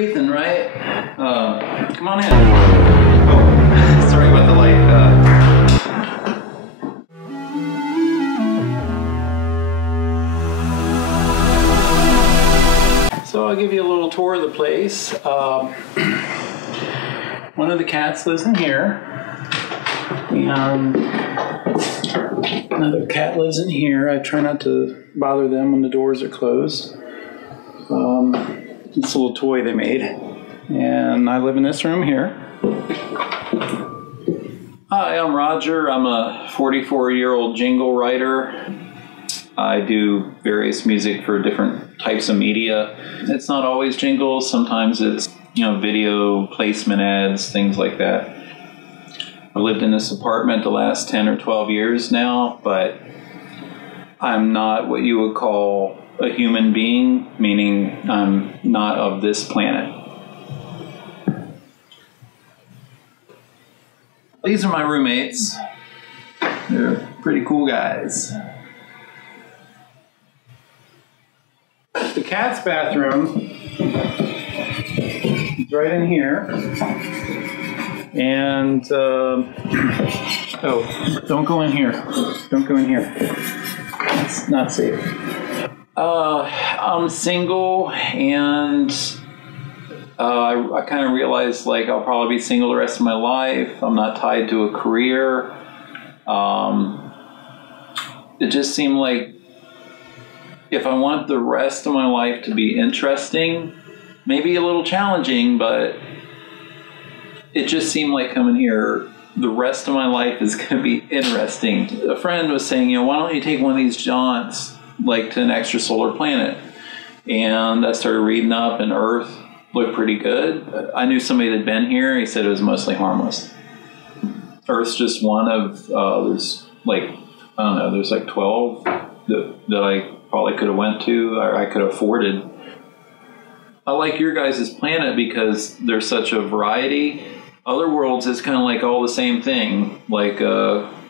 Ethan, right? Come on in. Oh, sorry about the light. So I'll give you a little tour of the place. One of the cats lives in here. And another cat lives in here. I try not to bother them when the doors are closed. It's a little toy they made. And I live in this room here. Hi, I'm Roger. I'm a 44-year-old jingle writer. I do various music for different types of media. It's not always jingles. Sometimes it's, video placement ads, things like that. I've lived in this apartment the last 10 or 12 years now, but I'm not what you would call a human being, meaning I'm not of this planet. These are my roommates. They're pretty cool guys. The cat's bathroom is right in here. And, don't go in here. Don't go in here. It's not safe. I'm single, and I kind of realized I'll probably be single the rest of my life. I'm not tied to a career. It just seemed like if I want the rest of my life to be interesting, maybe a little challenging, but it just seemed like coming here, the rest of my life is going to be interesting. A friend was saying, why don't you take one of these jaunts, to an extrasolar planet? And I started reading up, and Earth looked pretty good. I knew somebody that had been here. He said it was mostly harmless. Earth's just one of, there's 12 that I probably could have went to, or I could have afforded. I like your guys' planet because there's such a variety. Other worlds is kind of all the same thing.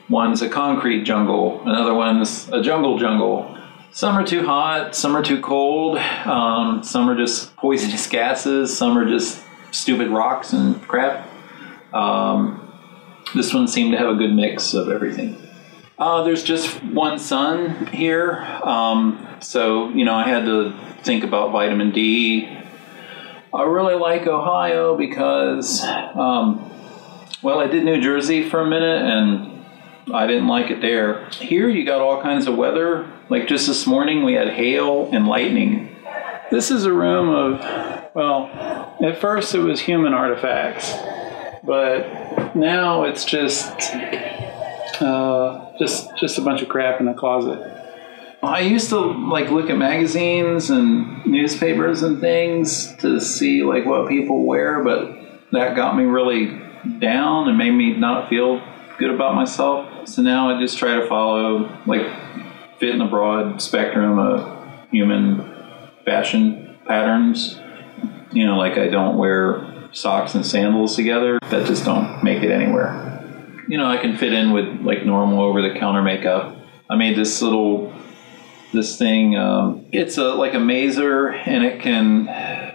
One's a concrete jungle, another one's a jungle. Some are too hot, some are too cold, some are just poisonous gases, some are just stupid rocks and crap. This one seemed to have a good mix of everything. There's just one sun here, so I had to think about vitamin D. I really like Ohio because, I did New Jersey for a minute, and I didn't like it there. Here you got all kinds of weather. Just this morning we had hail and lightning. This is a room of, at first it was human artifacts, but now it's just a bunch of crap in a closet. I used to look at magazines and newspapers and things to see what people wear, but that got me really down and made me not feel good about myself. So now I just try to follow fit in the broad spectrum of human fashion patterns. I don't wear socks and sandals together. That just don't make it anywhere. I can fit in with normal over-the-counter makeup. I made this thing. It's like a mazer, and it can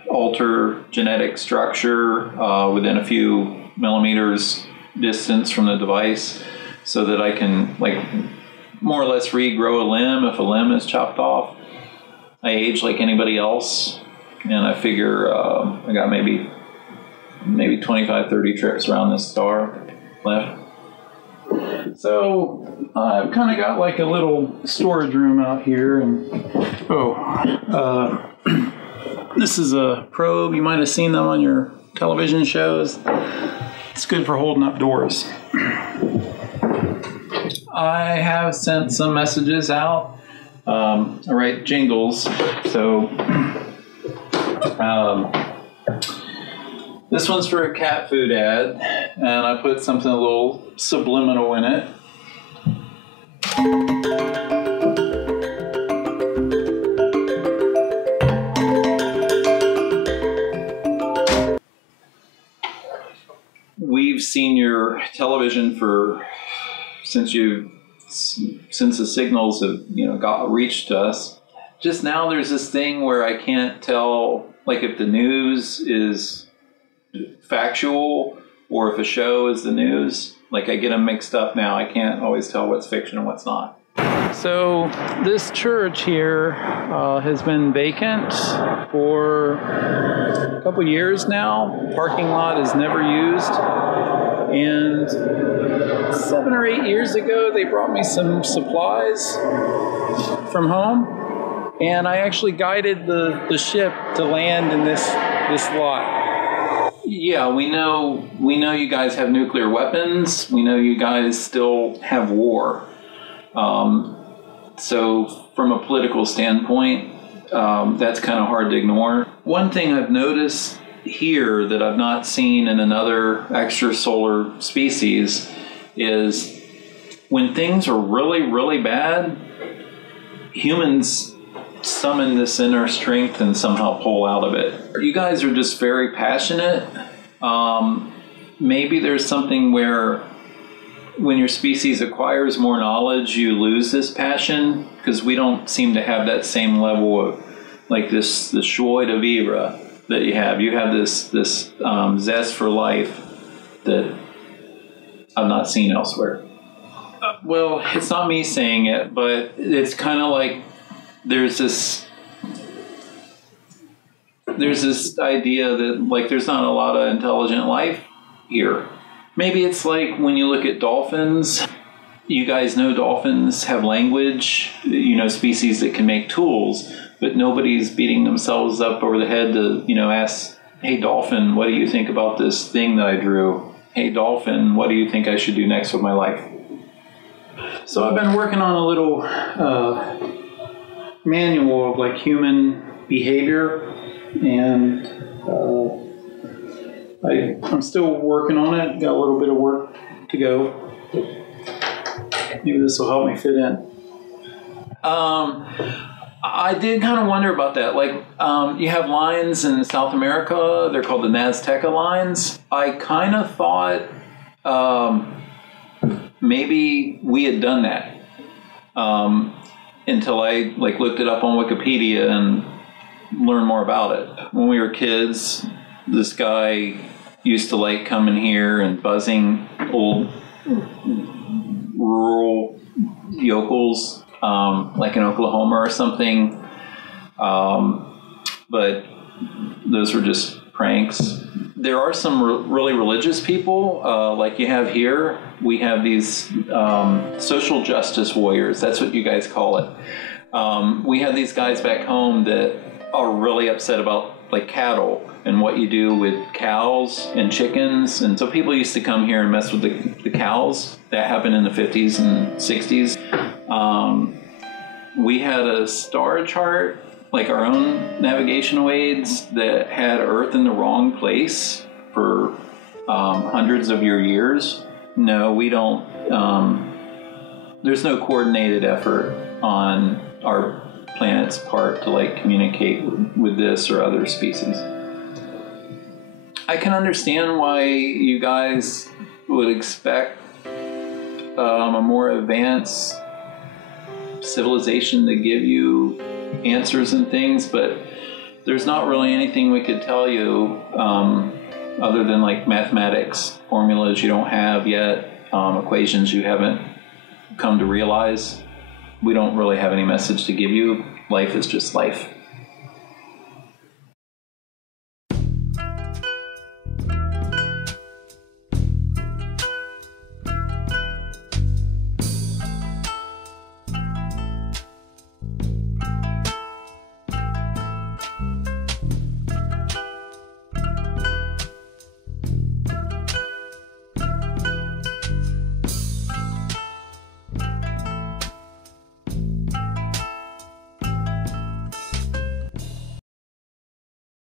alter genetic structure within a few millimeters distance from the device, so that I can more or less regrow a limb if a limb is chopped off. I age like anybody else, and I figure I got maybe 25, 30 trips around this star left. So I've kind of got a little storage room out here, and this is a probe. You might have seen them on your television shows. It's good for holding up doors. I have sent some messages out. I write jingles, so this one's for a cat food ad, and I put something a little subliminal in it. We've seen your television since the signals have reached us. just now there's this thing where I can't tell, like, if the news is factual or if a show is the news. Like, I get them mixed up now. I can't always tell what's fiction and what's not. So this church here has been vacant for a couple years now. Parking lot is never used. And 7 or 8 years ago, they brought me some supplies from home. And I actually guided the ship to land in this lot. Yeah, we know you guys have nuclear weapons. We know you guys still have war. So from a political standpoint, that's kind of hard to ignore. One thing I've noticed here that I've not seen in another extrasolar species is when things are really, really bad, humans summon this inner strength and somehow pull out of it. You guys are just very passionate. Maybe there's something where when your species acquires more knowledge, you lose this passion, because we don't seem to have that same level of, like, this joie de vivre that you have. You have this zest for life that I've not seen elsewhere. Well, it's not me saying it, but it's kind of like there's this idea that, like, there's not a lot of intelligent life here. Maybe it's like when you look at dolphins. You guys know dolphins have language, species that can make tools, but nobody's beating themselves up over the head to, ask, hey, dolphin, what do you think about this thing that I drew? Hey, dolphin, what do you think I should do next with my life? So I've been working on a little manual of, like, human behavior, and I'm still working on it. Got a little bit of work to go. Maybe this will help me fit in. I did kind of wonder about that. Like, you have lions in South America. They're called the Nazteca lions. I kind of thought maybe we had done that until I, like, looked it up on Wikipedia and learned more about it. When we were kids, this guy used to like coming here and buzzing old rural yokels, like in Oklahoma or something. But those were just pranks. There are some really religious people, like you have here. We have these social justice warriors. That's what you guys call it. We have these guys back home that are really upset about, like, cattle and what you do with cows and chickens. And so people used to come here and mess with the cows. That happened in the 50s and 60s. We had a star chart, like our own navigational aids, that had Earth in the wrong place for hundreds of your years. No, we don't. There's no coordinated effort on our planet's part to, like, communicate with this or other species. I can understand why you guys would expect a more advanced civilization to give you answers and things, but there's not really anything we could tell you other than, like, mathematics, formulas you don't have yet, equations you haven't come to realize. We don't really have any message to give you. Life is just life.